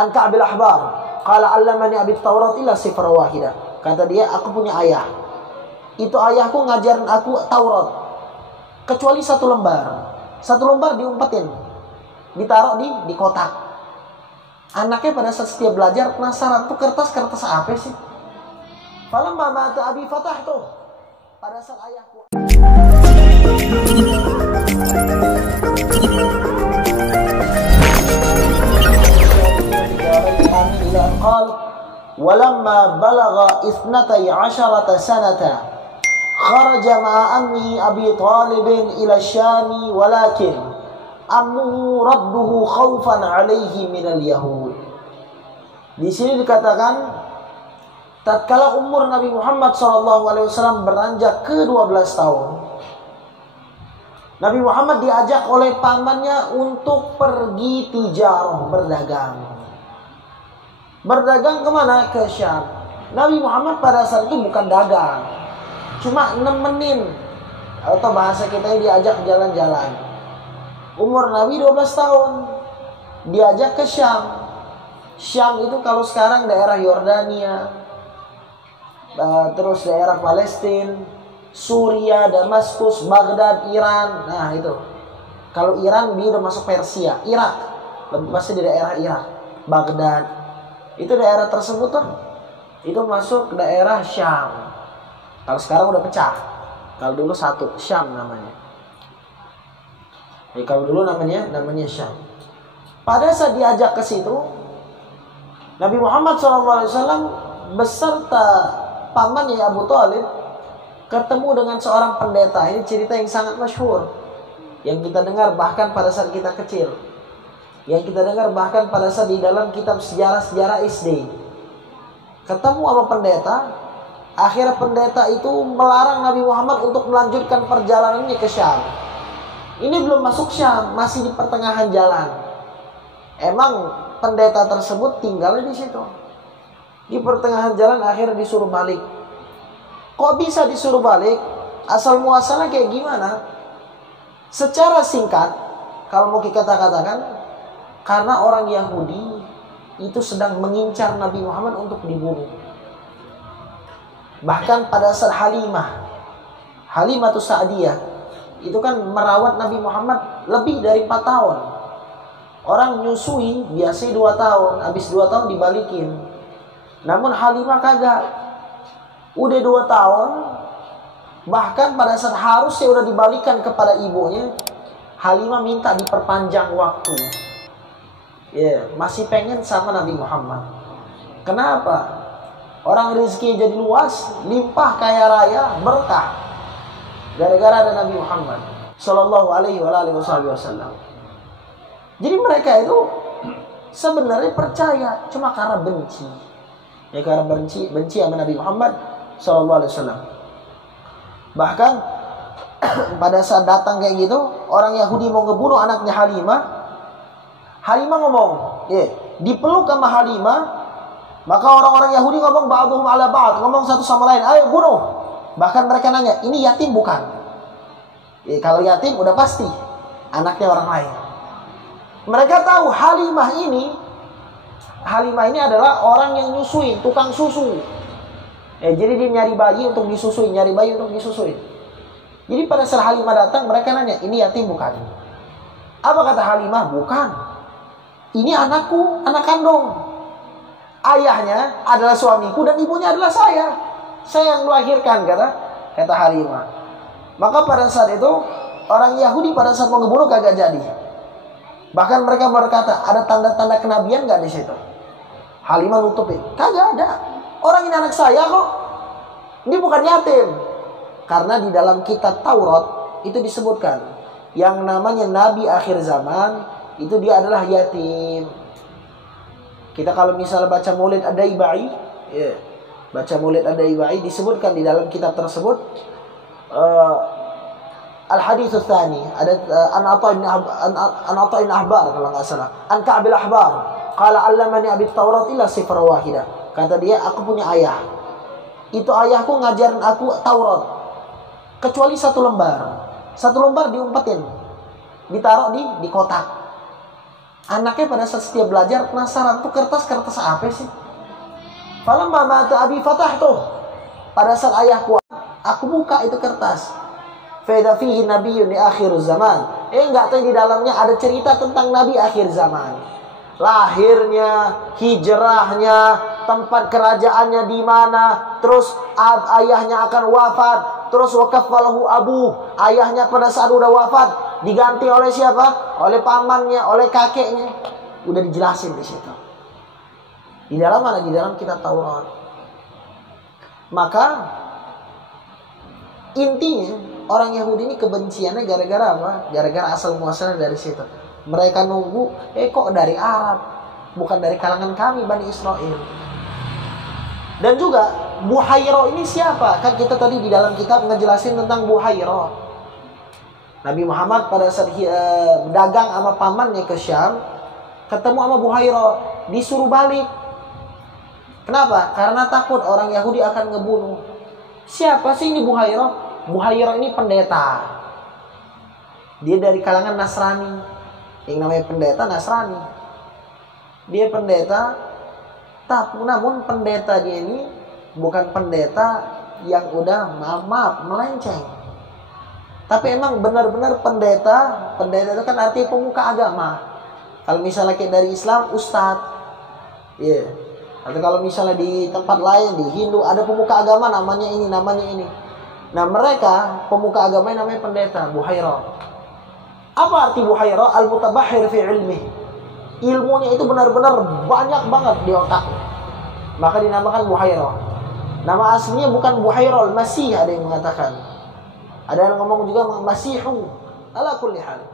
An Ka'bil Ahbar qala 'allamani abi Taurat illa sifra wahida. Kata dia, aku punya ayah. Itu ayahku ngajarin aku Taurat kecuali satu lembar. Satu lembar diumpetin, ditaruh di kotak. Anaknya pada saat setiap belajar penasaran, tuh kertas apa sih? Falamma mata abi fatahtu. Pada saat ayahku ila qal walamma balagha 12 sanata kharaja ma'a ammihi Abi Talib ila Syami walakin ammuhu radduhu khaufan alaihi minal yahud. Di sini dikatakan tatkala umur Nabi Muhammad SAW beranjak ke 12 tahun, Nabi Muhammad diajak oleh pamannya untuk pergi tijarah, berdagang. Berdagang kemana? Ke Syam. Nabi Muhammad pada saat itu bukan dagang, cuma nemenin, atau bahasa kita diajak jalan-jalan. Umur Nabi 12 tahun, diajak ke Syam. Syam itu kalau sekarang daerah Yordania, terus daerah Palestina, Suria, Damaskus, Baghdad, Iran. Nah itu. Kalau Iran dia udah masuk Persia, Irak, lebih pasti di daerah Irak, Baghdad. Itu daerah tersebut tuh, itu masuk ke daerah Syam. Kalau sekarang udah pecah. Kalau dulu satu, Syam namanya. Jadi kalau dulu namanya Syam. Pada saat diajak ke situ, Nabi Muhammad SAW beserta pamannya Abu Talib ketemu dengan seorang pendeta. Ini cerita yang sangat masyhur, yang kita dengar bahkan pada saat kita kecil, yang kita dengar bahkan pada saat di dalam kitab sejarah-sejarah SD. Ketemu sama pendeta. Akhirnya pendeta itu melarang Nabi Muhammad untuk melanjutkan perjalanannya ke Syam. Ini belum masuk Syam, masih di pertengahan jalan. Emang pendeta tersebut tinggalnya di situ. Di pertengahan jalan akhirnya disuruh balik. Kok bisa disuruh balik? Asal muasalnya kayak gimana? Secara singkat, kalau mau kita katakan, karena orang Yahudi itu sedang mengincar Nabi Muhammad untuk dibunuh. Bahkan pada saat Halimah Sa'diyah itu kan merawat Nabi Muhammad lebih dari 4 tahun. Orang nyusui biasanya 2 tahun, habis 2 tahun dibalikin. Namun Halimah kagak. Udah 2 tahun, bahkan pada saat harusnya udah dibalikan kepada ibunya, Halimah minta diperpanjang waktu. Masih pengen sama Nabi Muhammad. Kenapa? Orang rezekinya jadi luas, limpah, kaya raya, berkah. Gara-gara ada Nabi Muhammad Sallallahu alaihi wasallam. Jadi mereka itu sebenarnya percaya, cuma karena benci. Ya karena benci sama Nabi Muhammad Sallallahu alaihi wasallam. Bahkan pada saat datang kayak gitu, orang Yahudi mau ngebunuh anaknya Halimah. Halimah ngomong, dipeluk sama Halimah. Maka orang-orang Yahudi ngomong ba'dhum ala ba'd, ngomong satu sama lain, ayo bunuh. Bahkan mereka nanya, ini yatim bukan? Kalau yatim udah pasti anaknya orang lain. Mereka tahu Halimah ini adalah orang yang nyusuin, tukang susu. Jadi dia nyari bayi untuk disusuin. Jadi pada saat Halimah datang, mereka nanya, ini yatim bukan? Apa kata Halimah? Bukan. Ini anakku, anak kandung. Ayahnya adalah suamiku dan ibunya adalah saya. Saya yang melahirkan, kata Halimah. Maka pada saat itu orang Yahudi pada saat mau ngebunuh kagak jadi. Bahkan mereka berkata, ada tanda-tanda kenabian gak di situ? Halimah nutupin, kagak ada. Orang ini anak saya kok. Dia bukan yatim. Karena di dalam kitab Taurat itu disebutkan yang namanya Nabi akhir zaman itu dia adalah yatim. Kita kalau misalnya baca Maulid Ad-Daibai, baca Maulid Ad-Daibai disebutkan di dalam kitab tersebut Al-Hadits Tsani, ada An Atha bin Ahbar kalau enggak salah. An Ka'bil Ahbar qala 'allamani abi Taurat illa sifra wahida. Kata dia, aku punya ayah. Itu ayahku ngajarin aku Taurat kecuali satu lembar. Satu lembar diumpetin, ditaruh di kotak. Anaknya pada saat setiap belajar penasaran, tuh kertas apa sih? Falamma mata abi fatahtuh. Pada saat ayahku, aku buka itu kertas. Faida fihi nabiyyun di akhir zaman. Enggak tahu di dalamnya ada cerita tentang nabi akhir zaman. Lahirnya, hijrahnya, tempat kerajaannya di mana, terus ayahnya akan wafat, terus wakafalahu abu, ayahnya pada saat udah wafat diganti oleh siapa? Oleh pamannya, oleh kakeknya. Udah dijelasin di situ. Di dalam mana? Di dalam kitab Taurat. Maka intinya orang Yahudi ini kebenciannya gara-gara apa? Gara-gara asal muasalnya dari situ. Mereka nunggu, kok dari Arab, bukan dari kalangan kami Bani Israel. Dan juga Buhairah ini siapa? Kan kita tadi di dalam kitab ngejelasin tentang Buhairah. Nabi Muhammad pada saat dagang sama pamannya ke Syam, ketemu sama Buhairah, disuruh balik. Kenapa? Karena takut orang Yahudi akan ngebunuh. Siapa sih ini Buhairah? Buhairah ini pendeta. Dia dari kalangan Nasrani. Yang namanya pendeta Nasrani. Dia pendeta, namun pendeta dia ini bukan pendeta yang udah maaf melenceng. Tapi emang benar-benar pendeta itu kan artinya pemuka agama. Kalau misalnya kayak dari Islam, ustadz. Iya. Atau kalau misalnya di tempat lain, di Hindu, ada pemuka agama namanya ini. Nah mereka, pemuka agama yang namanya pendeta, Buhairah. Apa arti Buhairah? Al-mutabahhir fi ilmi. Ilmunya itu benar-benar banyak banget di otaknya. Maka dinamakan Buhairah. Nama aslinya bukan Buhairah al-Masih, ada yang mengatakan. Ada yang ngomong juga Masihu. Ala kulli hal.